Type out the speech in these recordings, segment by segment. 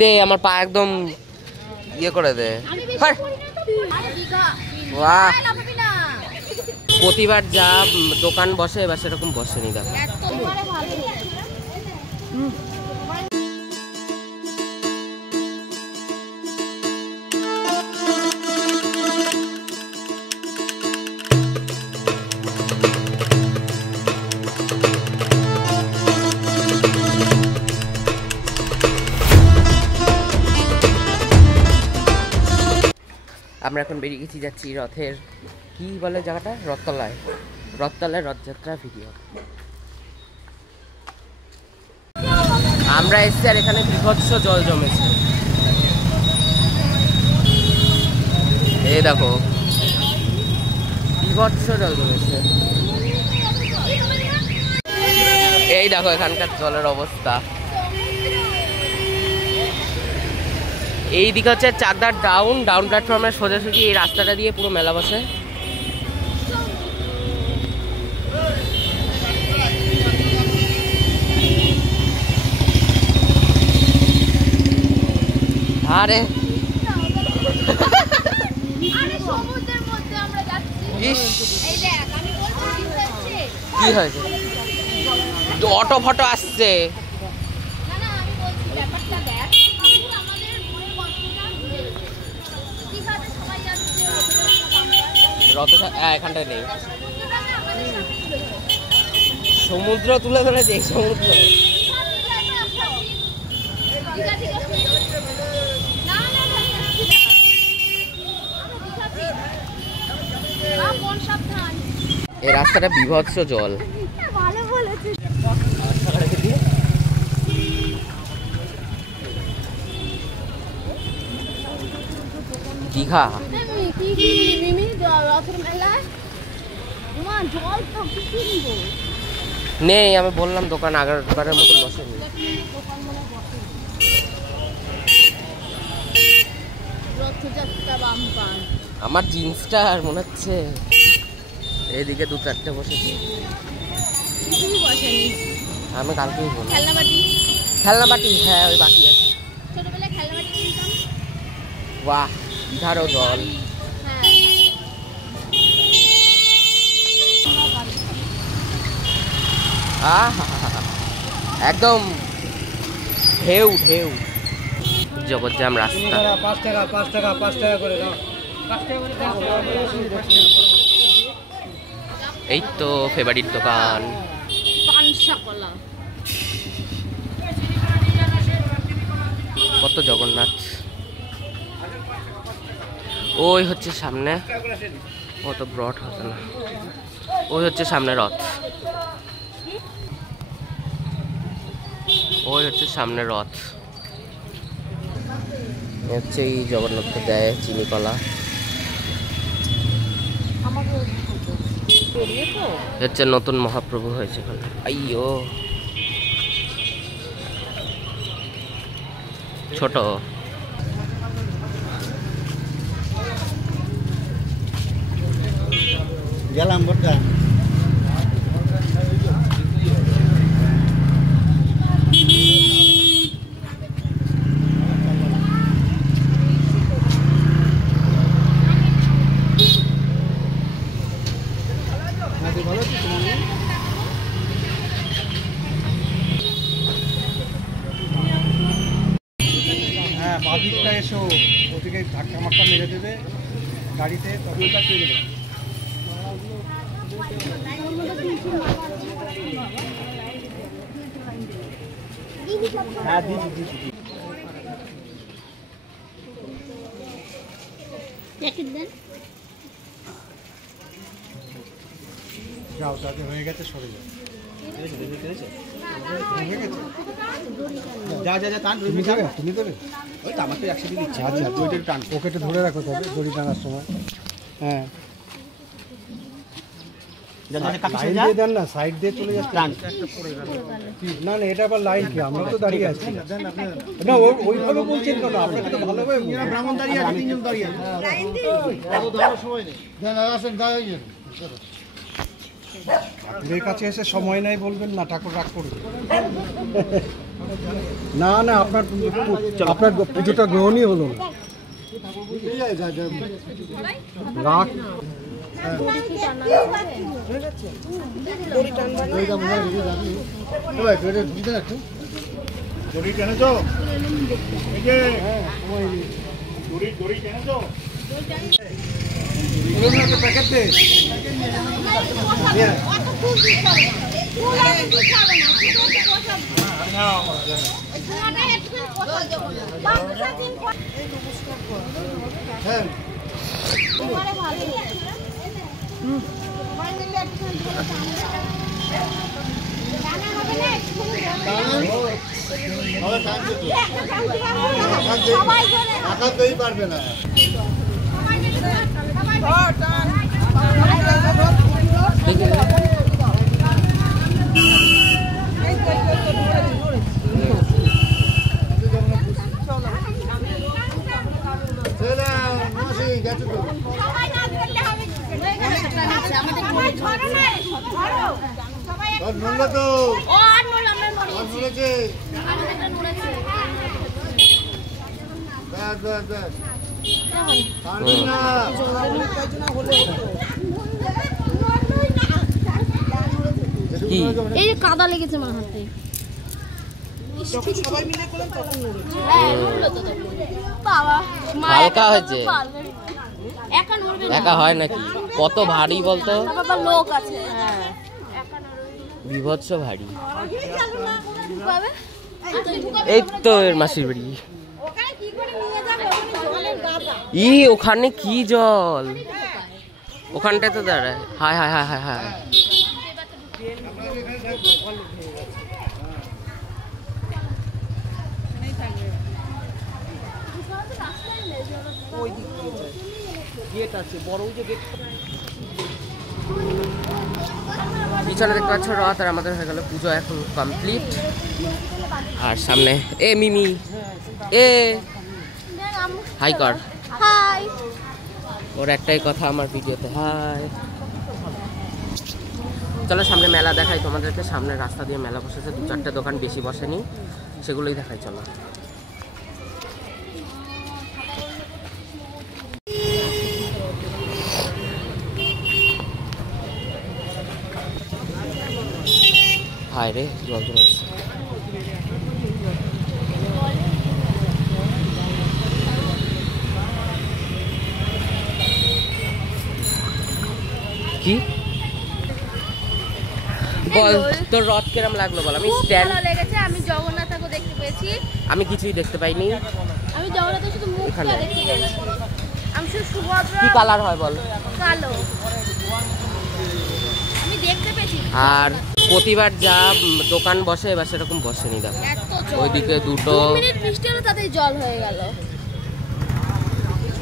দে আমার পা একদম ইয়ে করে দে। বাহ, প্রতিবার যা দোকান বসে এবার সেরকম বসেনি দেখো। আমরা এখন বেরিয়ে গেছি, যাচ্ছি রথের কি বলে জায়গাটা, রথতলায়। রথতলায় রথযাত্রা ভিডিও। আমরা এসছি আর এখানে বিভৎস জল জমেছে। এই দেখো বিভৎস জল জমেছে। এই দেখো এখানকার জলের অবস্থা। এই দিকে হচ্ছে চাকদার ডাউন প্ল্যাটফর্মের সোজাসুজি এই রাস্তাটা দিয়ে পুরো মেলা বসে। আরে কি হয়েছে, অটো ফটো আসছে। রথটা এখানটায় নেই, সমুদ্র তুলে ধরেছে। সমুদ্র এই রাস্তাটা বিভৎস জল। দীঘা নেই, আমি বললাম দোকান আগেরবারের মতন বসেনি। আমার জিন্সটা আর মনে হচ্ছে এইদিকে দু চারটে বসেছে। আমি কালকেই বললাম খেলনা বাটি, হ্যাঁ ওই বাকি আছে। বাহ, দীঘারও জল। একদম ঢেউ ঢেউ, জগজ্জাম রাস্তা। 5 টাকা করে দাও। এই তো ফেভারিট দোকান, কত জগন্নাথ। ওই হচ্ছে সামনে, ও তো ব্রড হতো না, ওই হচ্ছে সামনে রথ, ওই হচ্ছে সামনে রথ। হচ্ছে এই জগন্নাথকে দেয় চিনি কলা। হচ্ছে নতুন মহাপ্রভু হয়েছে এখানে। আইয়ো ছোট গেলাম বড়টা। হ্যাঁ, বাদিকটা এসো, ওদিকে ধাক্কা মাক্কা মেরে দেবে গাড়িতে, তখন ওটা চলে যাবে। হ্যাঁ দিদি যাও, তাতে হয়ে গেছে, সরে যাও। তুমি দেবে, ওই তো আমার তো 100 দিচ্ছি। আচ্ছা, ওইটা টান, পকেটে ধরে রাখো তবে দড়ি টানার সময়। হ্যাঁ, দেন না, সাইড দিয়ে চলে যাচ্ছে। না না, এটা আবার লাইন কি, আমরা তো দাঁড়িয়ে আছি না, ওইভাবে বলছেন কেন? আপনাকে তো ভালোভাবে ব্রাহ্মণ দাঁড়িয়ে আছে, 3 জন দাঁড়িয়ে আছে। সময় নেই, আসেন দাঁড়িয়ে। ঠাকুরের কাছে এসে সময় নাই বলবেন না, ঠাকুর রাগ করবে। না না, আপনার পুজোটা গ্রহণই হলো না। রাখ প্যাকেট দে। পারবে না। এই কাদা লেগেছে আমার হাতে। হালকা হয়েছে, একা হয় নাকি? কত ভারী বলতো, লোক আছে, বিভৎস ভারী। এই তো এর মাসির বাড়ি। ই ওখানে কি জল, ওখানটায় তো দাঁড়ায়। হায় হায় হায় হায় হায়। পিছনে দেখতে পাচ্ছ রথ, আর আমাদের হয়ে গেল পুজো এখন কমপ্লিট। আর সামনে এ মিমি এ হাই কর। হাই। ওর একটাই কথা আমার ভিডিওতে, হাই। চলো সামনে মেলা দেখাই তোমাদেরকে। সামনে রাস্তা দিয়ে মেলা বসেছে, 2-4টে দোকান, বেশি বসেনি, সেগুলোই দেখাই। চলো। হায় রে জল জল। কি বল তোর রথ কেরম লাগলো বল? আমি স্ট্যান্ড লেগেছে, আমি জগন্নাথকে দেখতে পেয়েছি। আমি কিছুই দেখতে পাইনি। আমি জগন্নাথের শুধু মুখটা দেখতে পেয়েছি। আমি শুধু সুভদ্রা। কি কালার হয় বল? কালো। আমি দেখতে পেয়েছি। আর প্রতিবার যা দোকান বসে এবার সেরকম বসেনি। দেখো ওইদিকে দুটো, 2 মিনিট বৃষ্টি হলো তাতেই জল হয়ে গেল।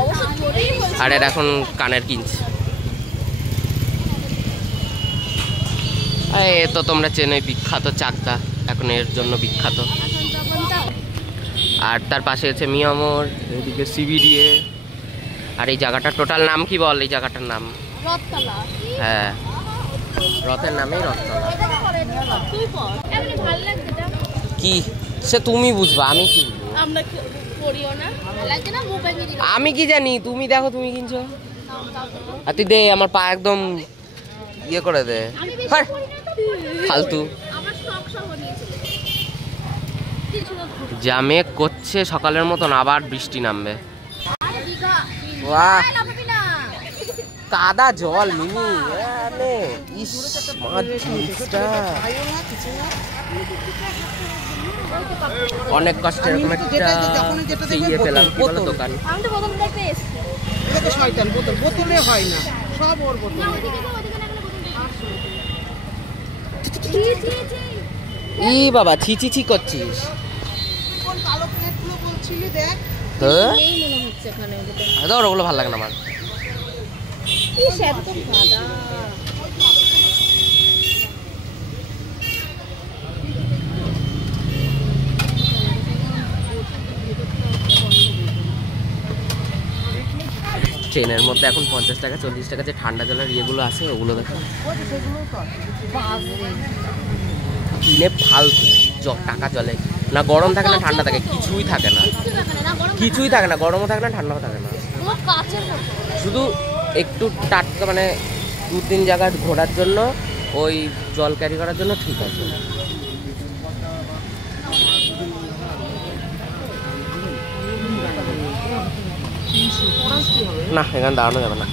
অবশ্য জোরেই হয়েছে। আর এর এখন কানের কিনছে। এ তো তোমরা চেনে বিখ্যাত চাকদা, এখন এর জন্য বিখ্যাত। আর তার পাশে আছে মিয়ামোর, এদিকে সিবিডিএ। আর এই জায়গাটার টোটাল নাম কি বল? এই জায়গাটার নাম রথতলা। হ্যাঁ, রথের নামেই রথতলা। কি সে তুমি বুঝবা, আমি কি বুঝবো? আমরা করিও না, লাগে না মোবাইল দিয়ে। আমি কি জানি? তুমি দেখো, তুমি কিনছো। আর তুই দে, আমার পা একদম ইয়ে করে দে, ফালতু। যা মেঘ করছে সকালের মতন, আবার বৃষ্টি নামবে। বাহ, কাদা জল মিনি। ইস অনেক কষ্টে এরকম একটা ইয়ে পেলাম। কি বলো দোকান? আমি তো বোতল দেখতে এসেছি। এটা তো শয়তান বোতল, বোতলে হয় না, সব ওর বোতল। ই বাবা, ছি ছি ছি করছিস। কোন কালো প্লেটগুলো বলছিলি দেখ। হ্যাঁ এই মনে হচ্ছে এখানে ওগুলো ভালো লাগে না আমার। কি এত কাদা। ট্রেনের মধ্যে এখন 50 টাকা 40 টাকা যে ঠান্ডা জলের ইয়েগুলো আছে ওগুলো দেখো কিনে ফালতু টাকা জলে। না গরম থাকে না ঠান্ডা থাকে, কিছুই থাকে না, কিচ্ছু থাকে না, না গরম কিছুই থাকে না, গরমও থাকে না ঠান্ডাও থাকে না, পুরো কাচের মতো। শুধু একটু টাটকা মানে 2-3 জায়গা ঘোরার জন্য ওই জল ক্যারি করার জন্য ঠিক আছে। না এখানে দাঁড়ানো যাবে না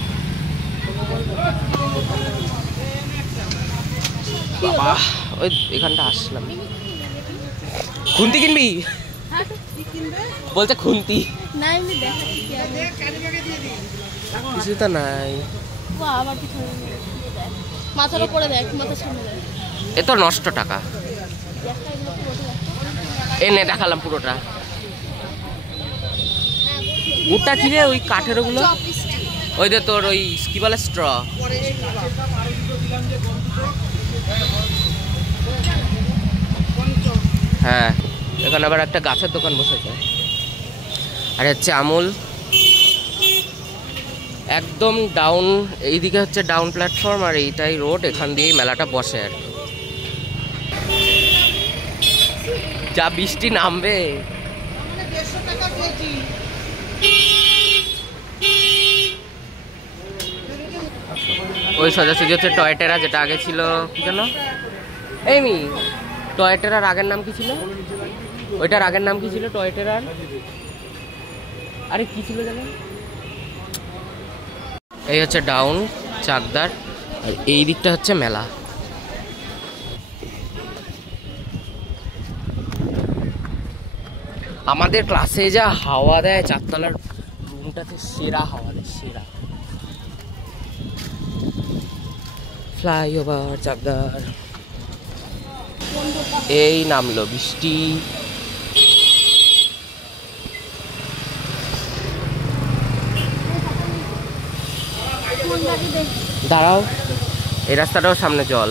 বাবা, ওই এখানটা আসলাম। খুন্তি কিনবি? বলছে খুন্তি না এমনি দেখাচ্ছি কি আমি। কিছু তো নাই। বাহ, আবার পিছনে দেখ, মাথার উপরে দেখ, মাথার সামনে দেখ। এ তো নষ্ট টাকা। দেখা এগুলো পুরোটা দেখ। এ নে দেখালাম পুরোটা। ওটা কি রে ওই কাঠের ওগুলো? ওই যে তোর ওই কি বলে স্ট্র। হ্যাঁ এখানে আবার একটা গাছের দোকান বসেছে। আর হচ্ছে আমুল একদম ডাউন, এইদিকে হচ্ছে ডাউন প্ল্যাটফর্ম আর এইটাই রোড, এখান দিয়েই মেলাটা বসে আর কি। যা বৃষ্টি নামবে। ওই সোজাসুজি হচ্ছে টয়টেরা, যেটা আগে ছিল কি জানো এমি, টয়টেরার আগের নাম কি ছিল? ওইটার আগের নাম কি ছিল টয়টেরার? আরে কি ছিল জানো? এই হচ্ছে ডাউন চাকদার আর এই দিকটা হচ্ছে মেলা। আমাদের ক্লাসে যা হাওয়া দেয়, 4তলার রুমটাতে সেরা হাওয়া দেয়, সেরা। ফ্লাইওভার চাকদার, এই নামলো বৃষ্টি। দাঁড়াও, এই রাস্তাটাও সামনে জল।